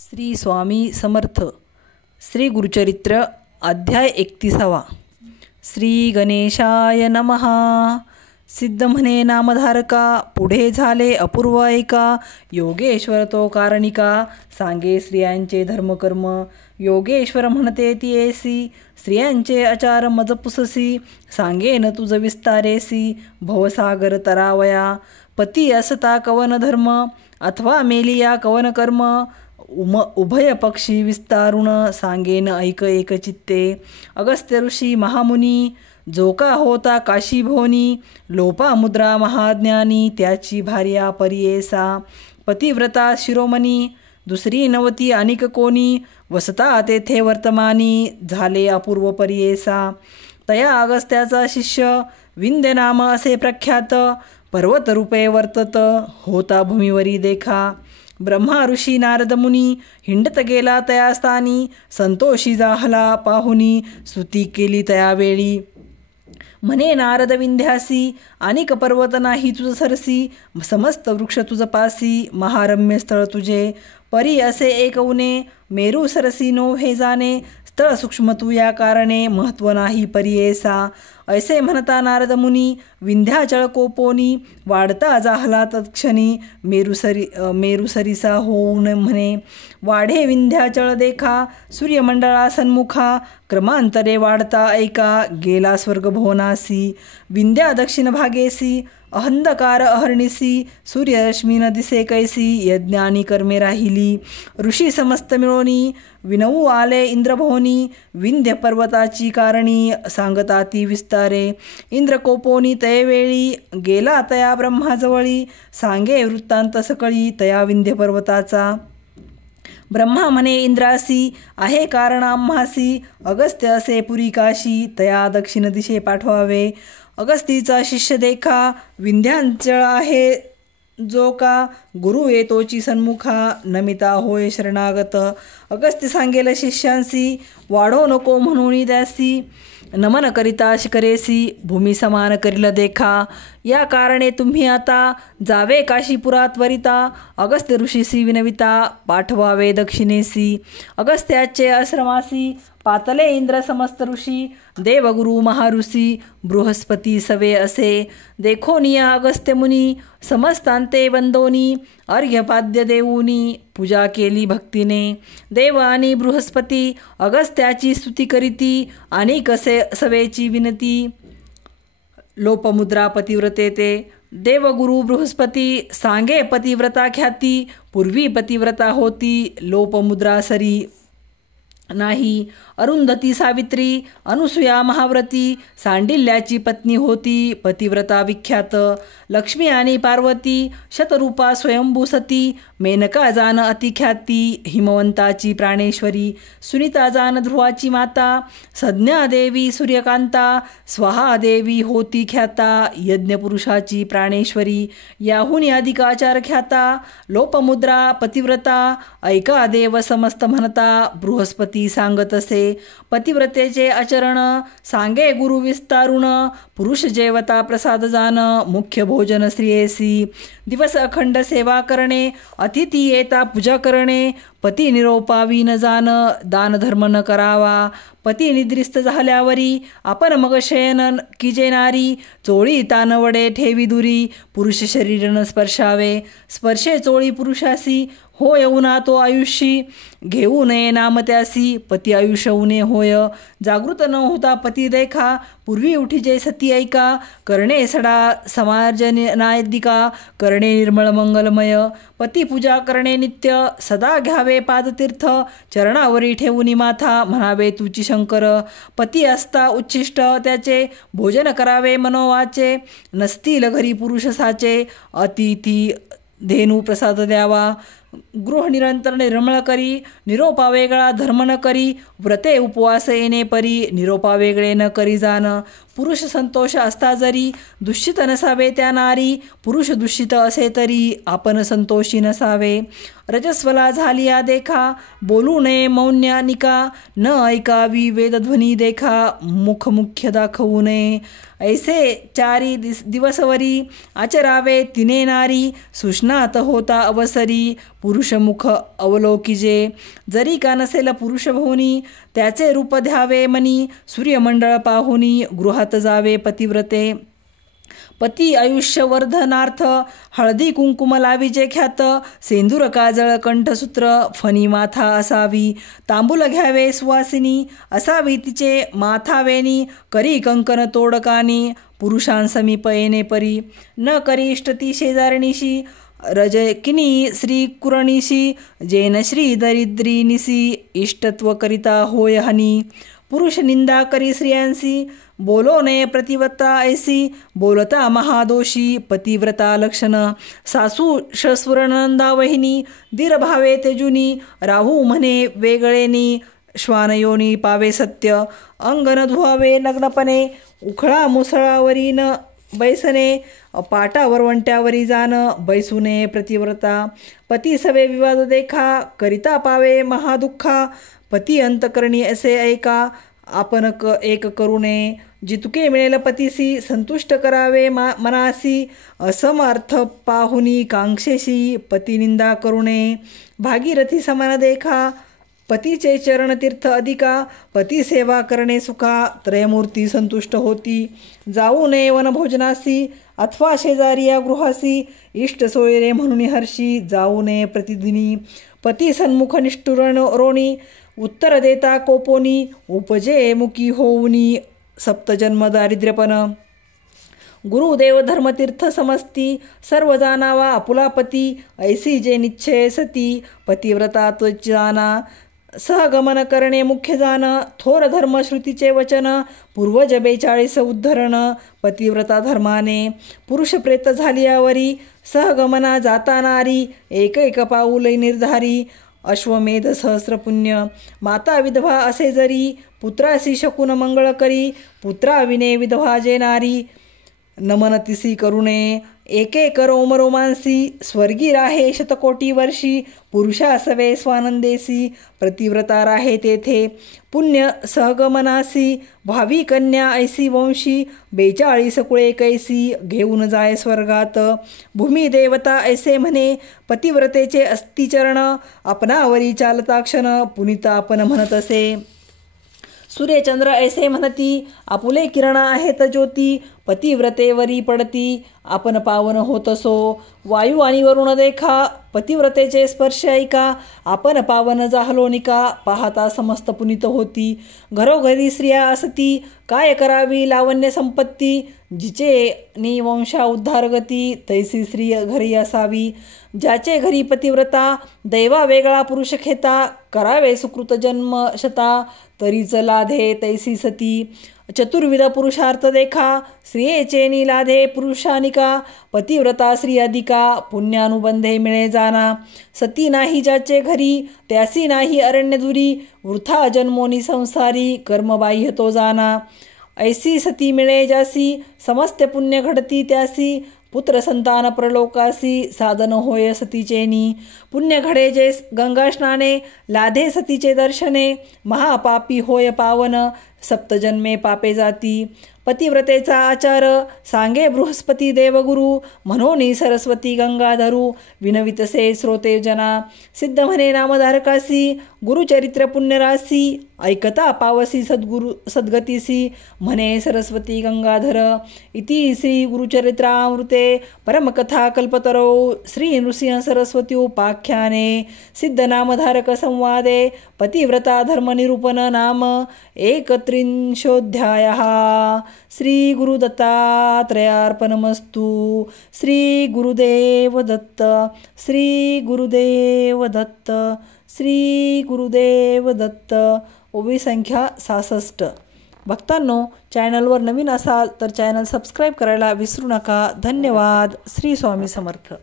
श्री स्वामी समर्थ. श्री गुरुचरित्र अध्याय 31. श्री गणेशाय नमः. सिद्ध म्हणे नामधारका, पुढे झाले अपूर्व ऐका. योगेश्वर तो कारणिका, सांगे स्त्रियांचे धर्मकर्म. योगेश्वर म्हणते ती ऐसी, स्त्रियांचे आचार मज पुससी. सांगेन तुझ विस्तारेसी, भवसागर तरावया. पती असता कवन धर्म, अथवा मेलिया कवन कर्म. उभय पक्षी विस्तारुण, सांगेन ऐक एक चित्ते. अगस्त्य ऋषी महामुनी, जो का होता काशी भोनी. लोपा मुद्रा महाज्ञानी, त्याची भार्या परियेसा. पतिव्रता शिरोमणी, दुसरी नवती अनिक कोणी. वसता तेथे वर्तमानी, झाले अपूर्व परियेसा. तया अगस्त्याचा शिष्य, विंध्य नाम असे प्रख्यात. पर्वत रूपे वर्तत, होता भूमीवरी देखा. ब्रह्मा ऋषी नारद मुनी, हिंडत गेला तया स्थानी. संतोषी जाहला पाहुनी, स्तुती केली तया वेळी. म्हणे नारद विंध्यासी, अनेक पर्वत नाही तुझ सरसी. समस्त वृक्ष तुझ पासी, महारम्य स्थळ तुझे. परी असे एक उने, मेरू सरसी नोव्हे जाणे. स्थळ सूक्ष्म तू या कारणे, महत्व नाही परियेसा. ऐसे म्हणता नारद मुनी, विंध्याचळ कोपोनी. वाढता जाहला तत्क्षणी, मेरू सरिसा होऊन म्हणे. वाढे विंध्याचळ देखा, सूर्यमंडळा सन्मुखा. क्रमांतरे वाढता ऐका, गेला स्वर्ग भुवनासी. विंध्या दक्षिण भागेसी, अंधकार अहर्निसी. सूर्यरश्मी न दिसे कैसी, यज्ञानी कर्मे राहिली. ऋषी समस्त मिळोनी, विनवू आले इंद्रभोनी. विंध्य पर्वताची कारणी, सांगता ती विस्तारे. इंद्रकोपोनी तयवेळी, गेला तया ब्रह्माजवळी. सांगे वृत्तांत सकळी, तया विंध्य पर्वताचा. ब्रह्मा म्हणे इंद्रासी, आहे कारण आम्हासी. अगस्त्य असे पुरी काशी, तया दक्षिण दिशे पाठवावे. अगस्तीचा शिष्य देखा, विंध्यांचळ आहे जो का. गुरु येतोची सन्मुखा, नमिता होय शरणागत. अगस्त्य सांगेल शिष्यांसी, वाढो नको म्हणून द्यासी. नमन करिता शिकरेसी, भूमी समान करील देखा. या कारणे तुम्ही आता, जावे काशीपुरा त्वरिता. अगस्त्य ऋषीसी विनविता, पाठवावे दक्षिणेसी. अगस्त्याचे आश्रमासी, पातले इंद्र समस्त ऋषी. देवगुरु महाऋषी, बृहस्पती सवे असे. देखोनिया अगस्त्य मुनी, समस्तांते वंदोनी. अर्घ्यपाद्य देऊनी, पूजा केली भक्तीने. देव आणि बृहस्पती, अगस्त्याची स्तुती करीती. आणि कसे सवेची विनती. लोपमुद्रा पतिव्रते ते. देवगुरु बृहस्पती, सांगे पतिव्रता ख्याती. पूर्वी पतिव्रता होती, लोपमुद्रा सरी नाही. अरुंधती सावित्री, अनुसूया महाव्रती. सांडिल्याची पत्नी होती, पतिव्रता विख्यात. लक्ष्मी आणि पार्वती, शतरूपा स्वयंभू सती. मेनका जान अतिख्याती, हिमवंताची प्राणेश्वरी. सुनीता जान ध्रुवाची माता. संज्ञा देवी सूर्यकांता. स्वाहा देवी होती ख्याता, यज्ञपुरुषाची प्राणेश्वरी. याहुनी अधिक आचार ख्याता, लोपमुद्रा पतिव्रता. ऐका देव समस्त म्हणता, बृहस्पती सांगत असे. पतिव्रतेचे आचरण, सांगे गुरु विस्तारुण. पुरुष जेवता प्रसाद जान, मुख्य भोजन स्त्रियेसी. दिवस अखंड सेवा करणे, अतिथी येता पूजा करणे. पती निरोपावी न जान, दान धर्म न करावा. पती निद्रिस्त झाल्यावरी, आपण मग शयन कीजे नारी. चोळी तानवडे ठेवी दुरी, पुरुष शरीर न स्पर्शावे. स्पर्शे चोळी पुरुषासी, हो येऊना तो आयुष्यी. घेऊ नये नाम त्यासी, पती आयुष्य उणे होय. जागृत न होता पती देखा, पूर्वी उठीजे सती ऐका. करणे सडा समार्जनादिका, करणे निर्मळ मंगलमय. पती पूजा करणे नित्य, सदा घ्यावे पादतीर्थ. चरणावरी ठेवूनी माथा, म्हणावे तुची शंकर. पती असता उच्छिष्ट त्याचे, भोजन करावे मनोवाचे. नसतील घरी पुरुष साचे, अतिथी धेनू प्रसाद द्यावा. गृह निरंतर निर्मळ करी, निरोपा वेगळा धर्म न करी. व्रते उपवास येणे परी, निरोपा वेगळे न करी जाण. पुरुष संतोष असता जरी, दुष्टित नसावे त्या नारी. पुरुष दुष्टित असे तरी, आपण संतोषी नसावे. रजस्वला झालिया देखा, बोलू नये मौन्या निका. न ऐकावी वेदध्वनी देखा, मुख मुख्य दाखवू नये. ऐसे दिवसवरी, आचरावे तिने नारी. सुष्णात होता अवसरी. पुरुषमुख अवलोकिजे. जरी का नसेल पुरुष भोवनी, त्याचे रूप ध्यावे मनी. सूर्यमंडळ पाहुनी गृहात जावे पतिव्रते. पती आयुष्यवर्धनार्थ हळदी कुंकुम लावीजे ख्यात. सेंदूर काजळ कंठसूत्र फणी माथा असावी. तांबूल घ्यावे सुवासिनी असावी तिचे माथावेनी. करी कंकण तोडकानी पुरुषांसमीप येणे परी. न करी इष्टती शेजारणीशी रजकिनी श्री कुरणीशी. जेन श्री दरिद्रीनिसी इष्टत्व करिता होय हनी. पुरुष निंदा करी स्त्रियांसी बोलो नये प्रतिव्रता ऐसी. बोलता महादोषी पतिव्रता लक्षण. सासू शस्वरनंदा वहिनी दीरभावे तेजुनी. राहू म्हणे वेगळेनी श्वानयोनी पावे सत्य. अंगण धुवावे लग्नपणे उखळा मुसळावरी न बैसणे. पाटावर वंट्यावरी जाण बैसू नये प्रतिव्रता. पती सवे विवाद देखा करिता पावे महादुःखा. पती अंतकरणी असे ऐका आपण एक करू नये. जितके मिळेल पतीसी संतुष्ट करावे मनासी. असमर्थ पाहुनी कांक्षेशी पतिनिंदा करू नये. भागीरथी समान देखा पतीचे चरण तीर्थ अधिका. पती सेवा करणे सुखा त्रयमूर्ती संतुष्ट होती. जाऊ नये वनभोजनासी अथवा शेजारी या गृहासी. इष्ट सोयरे म्हणून हर्षी जाऊ नये प्रतिदिनी. पती सन्मुख निष्ठुर रोणी उत्तर देता कोपोनी. उपजे मुखी होऊनी सप्तजन्म दारिद्र्यपण. गुरुदेव धर्मतीर्थ समस्ती सर्व जाणावा आपुलापती. ऐसी जे निश्चय सती पतिव्रता जाना. सहगमन करणे मुख्य जाण थोर धर्म श्रुतीचे वचन. पूर्वज 42 उद्धरण पतिव्रता धर्माने. पुरुष प्रेत झाली यावरी सहगमना जाता नारी. एक एक पाऊल निर्धारी अश्वमेध सहस्र पुण्य. माता विधवा असे जरी पुत्रासी शकुन मंगळ करी. पुत्रा विने विधवा जे नारी नमन तिसी करू नये. एके रोम रोमांसी स्वर्गी राहे शतकोटी वर्षी. पुरुषा सवे स्वानंदेसी प्रतिव्रता राहे तेथे. पुण्य सहगमनासी भावी कन्या ऐसी वंशी. 42 कुळे कैसी घेऊन जाय स्वर्गात. भूमी देवता ऐसे म्हणे पतिव्रतेचे अस्तिचरण. आपणावरी चालता क्षण पुनिता आपण म्हणत असे. सूर्यचंद्र ऐसे म्हणती आपुले किरण आहेत ज्योती. पतिव्रतेवरी पडती आपण पावन होतसो. वायू आणि वरुण देखा पतिव्रतेचे स्पर्श ऐका. आपण पावन जाहलो निका पाहता समस्त पुनित होती. घरोघरी स्त्रिया असती काय करावी लावण्य संपत्ती. जिचे निवंशा उद्धार गती तैसी स्त्री घरी असावी. ज्याचे घरी पतिव्रता दैवा वेगळा पुरुष खेता. करावे सुकृत जन्म शता तरीच लाधे तैसी सती. चतुर्विध पुरुषार्थ देखा स्त्रियेचे निलाधे पुरुषानिका. पतिव्रता स्त्री अधिका पुण्यानुबंधे मिळे जाना. सती नाही ज्याचे घरी त्यासी नाही अरण्य दुरी. वृथा जन्मोनी संसारी कर्मबाह्य तो जाना. ऐसी सती मिळे ज्यासी समस्त पुण्य घडती त्यासी. पुत्र संतान प्रलोकासी साधन होय सतीचेनी. पुण्य घडे जे गंगा स्नाने लाधे सतीचे दर्शने. महापापी होय पावन सप्तजन्मे पापे जाती. पतिव्रतेचा आचार सांगे बृहस्पती देवगुरु. म्हणोनी सरस्वती गंगाधरू विनवितसे श्रोते जना. सिद्ध म्हणे नामधारकासी गुरुचरित्र पुण्यरासी. ऐकता पावसी सद्गतीसी म्हणे सरस्वती गंगाधर. इति श्री गुरुचरित्रामृते परमकथा कल्पतरो श्री नृसिंह सरस्वती उपाख्याने सिद्धनामधारक संवादे पतिव्रता धर्मनिरूपण नाम 31 श्री गुरुदत्तात्रयार्पणमस्तु. श्री गुरुदेव दत्त. श्री गुरुदेव दत्त. श्री गुरुदेव दत्त. ओवी संख्या 66. भक्तांनो, चॅनलवर नवीन असाल तर चॅनल सबस्क्राईब करायला विसरू नका. धन्यवाद. श्री स्वामी समर्थ.